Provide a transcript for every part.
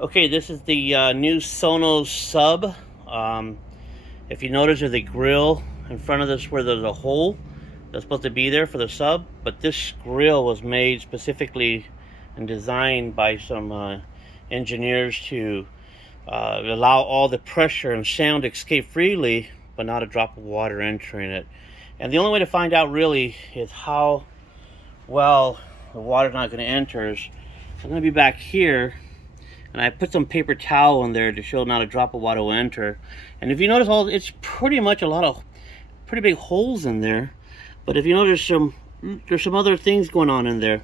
Okay, this is the new Sonos Sub. If you notice, there's a grill in front of this where there's a hole that's supposed to be there for the sub, but this grill was made specifically and designed by some engineers to allow all the pressure and sound to escape freely, but not a drop of water entering it. And the only way to find out really is how well the water's not going to enter is I'm going to be back here, and I put some paper towel in there to show not a drop of water will enter. And if you notice, it's pretty much a lot of pretty big holes in there. But if you notice, there's some other things going on in there.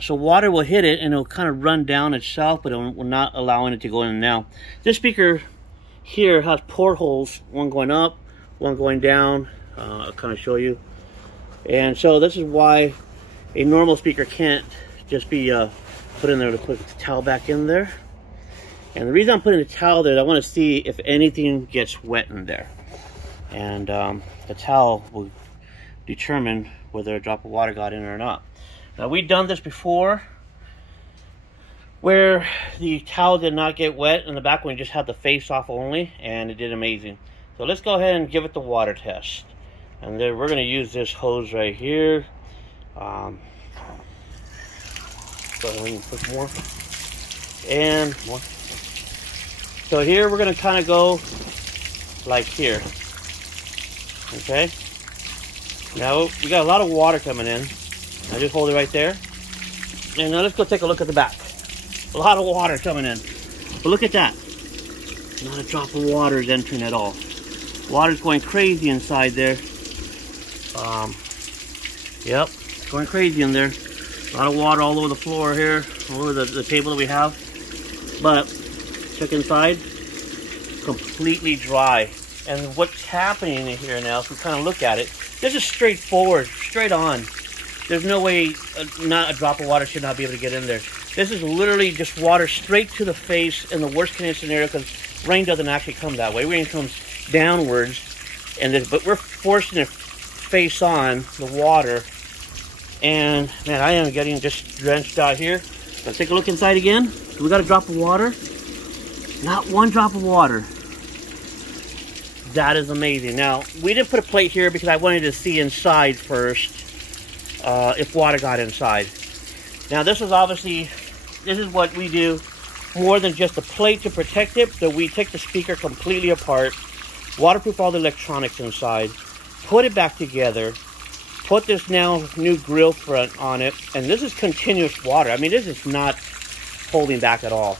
So water will hit it and it'll kind of run down itself, but it will not allowing it to go in and out. This speaker here has portholes, one going up, one going down. I'll kind of show you. And so this is why a normal speaker can't just be put in there. To put the towel back in there. And the reason I'm putting the towel there is I want to see if anything gets wet in there. And the towel will determine whether a drop of water got in or not. Now, we've done this before where the towel did not get wet in the back when we just had the face off only, and it did amazing. So let's go ahead and give it the water test. And then we're going to use this hose right here. Go ahead and put more. And more. So here we're going to kind of go like here. Okay. Now we got a lot of water coming in. I just hold it right there. And now let's go take a look at the back. A lot of water coming in. But look at that. Not a drop of water is entering at all. Water's going crazy inside there. Yep, going crazy in there. A lot of water all over the floor here, all over the table that we have. But check inside, completely dry. And what's happening in here now, if we kind of look at it, this is straightforward, straight on. There's no way not a drop of water should not be able to get in there. This is literally just water straight to the face in the worst case scenario, because rain doesn't actually come that way. Rain comes downwards, but we're forcing it face on the water. And man, I am getting just drenched out here. Let's take a look inside again. We got a drop of water. Not one drop of water. That is amazing. Now, we didn't put a plate here because I wanted to see inside first if water got inside. Now, this is what we do more than just a plate to protect it. So we take the speaker completely apart, waterproof all the electronics inside, put it back together, put this now new grill front on it, and this is continuous water. I mean, this is not holding back at all.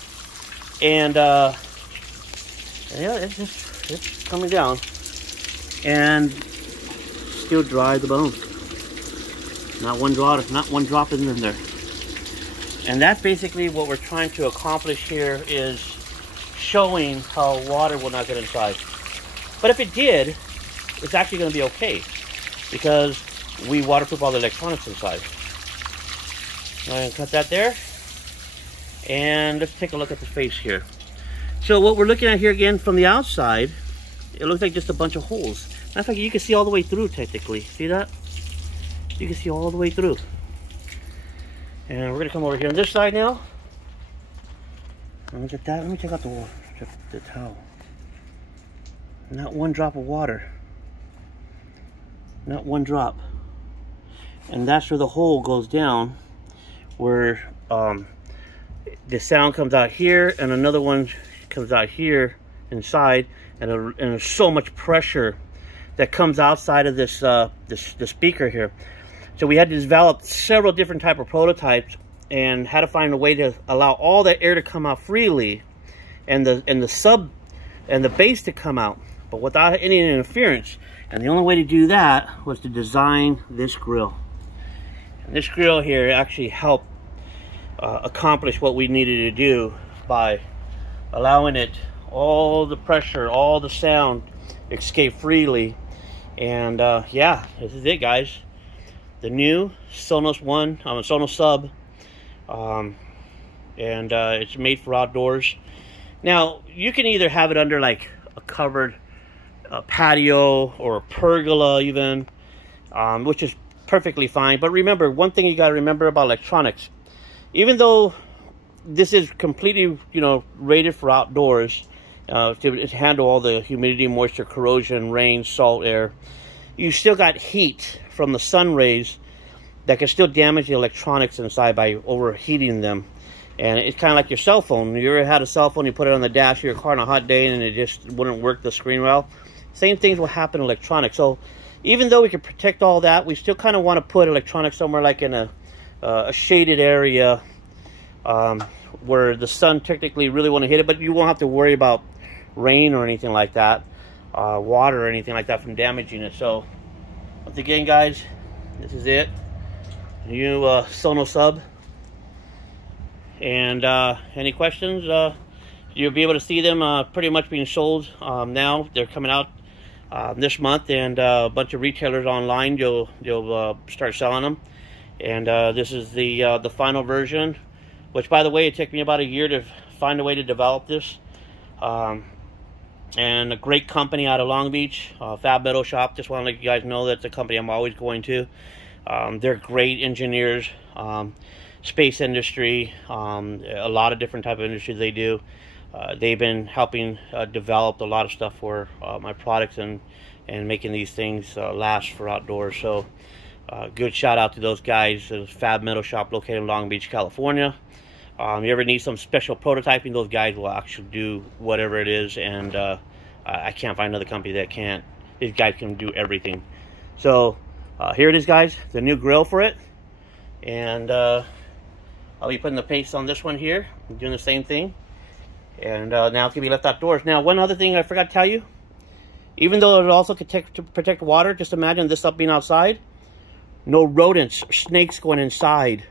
And yeah, it's coming down, and still dry the bones. Not one drop is in there. And that's basically what we're trying to accomplish here, is showing how water will not get inside. But if it did, it's actually going to be okay, because we waterproof all the electronics inside. I'm going to cut that there. And let's take a look at the face here. So what we're looking at here again from the outside, it looks like just a bunch of holes. Matter of fact, you can see all the way through technically. See that? You can see all the way through. And we're going to come over here on this side now. And look at that. Let me take out the towel. Not one drop of water. Not one drop. And that's where the hole goes down, where the sound comes out here, and another one comes out here inside, and there's so much pressure that comes outside of this the speaker here. So we had to develop several different type of prototypes, and had to find a way to allow all that air to come out freely, and the sub and the bass to come out, but without any interference. And the only way to do that was to design this grill. And this grill here actually helped accomplish what we needed to do by allowing it all the pressure, all the sound escape freely. And yeah, this is it, guys. The new Sonos Sub, and it's made for outdoors. Now, you can either have it under like a covered patio or a pergola even, which is perfectly fine. But remember, one thing you got to remember about electronics, even though this is completely, you know, rated for outdoors to handle all the humidity, moisture, corrosion, rain, salt, air. You still got heat from the sun rays that can still damage the electronics inside by overheating them. And it's kind of like your cell phone. You ever had a cell phone, you put it on the dash of your car on a hot day and it just wouldn't work the screen well? Same things will happen in electronics. So even though we can protect all that, we still kind of want to put electronics somewhere like in a shaded area where the sun technically really won't hit it, but you won't have to worry about rain or anything like that, water or anything like that from damaging it. So once again, guys, this is it. New Sonos Sub. And any questions, you'll be able to see them pretty much being sold now. They're coming out this month, and a bunch of retailers online, you'll start selling them. And this is the final version, which, by the way, it took me about a year to find a way to develop this. And a great company out of Long Beach, Fab Metal Shop. Just want to let you guys know that's a company I'm always going to. They're great engineers. Space industry, a lot of different type of industries they do. They've been helping develop a lot of stuff for my products and making these things last for outdoors. So good shout out to those guys. Fab Metal Shop located in Long Beach, California. You ever need some special prototyping, those guys will actually do whatever it is, and I can't find another company that can't. These guys can do everything. So here it is, guys, the new grill for it. And I'll be putting the paste on this one here. I'm doing the same thing. And now it's going to be left outdoors. Now, one other thing I forgot to tell you. Even though it also could protect water, just imagine this up being outside. No rodents or snakes going inside.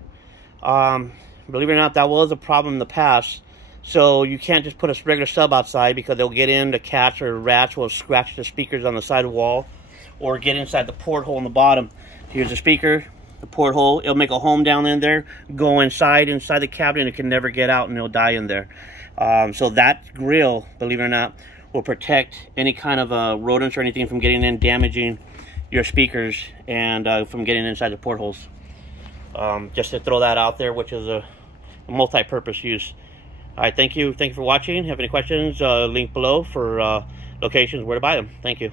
Believe it or not, that was a problem in the past. So you can't just put a regular sub outside because they'll get in. The cats or rats will scratch the speakers on the side of the wall. Or get inside the porthole in the bottom. Here's the speaker. The porthole, it'll make a home down in there, go inside the cabinet, it can never get out and it'll die in there. So that grill, believe it or not, will protect any kind of rodents or anything from getting in, damaging your speakers, and from getting inside the portholes. Just to throw that out there, which is a multi-purpose use. All right, thank you for watching. Have any questions, link below for locations where to buy them. Thank you.